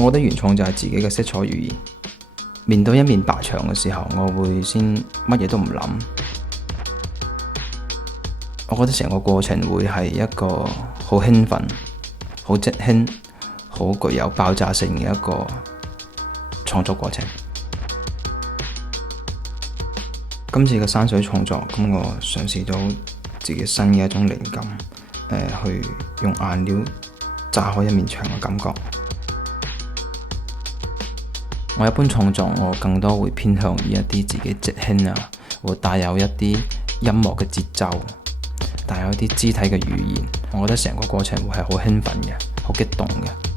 我覺得原創就係自己嘅色彩語言。面對一面白牆嘅時候，我會先乜嘢都唔諗。我覺得成個過程會係一個好興奮、好即興、好具有爆炸性嘅一個創作過程。今次嘅山水創作，咁我嘗試到自己新嘅一種靈感，去用顏料炸開一面牆嘅感覺。我一般創作，我更多會偏向於一啲自己即興啊，會帶有一啲音樂嘅節奏，帶有一啲肢體嘅語言。我覺得成個過程會係好興奮嘅，好激動嘅。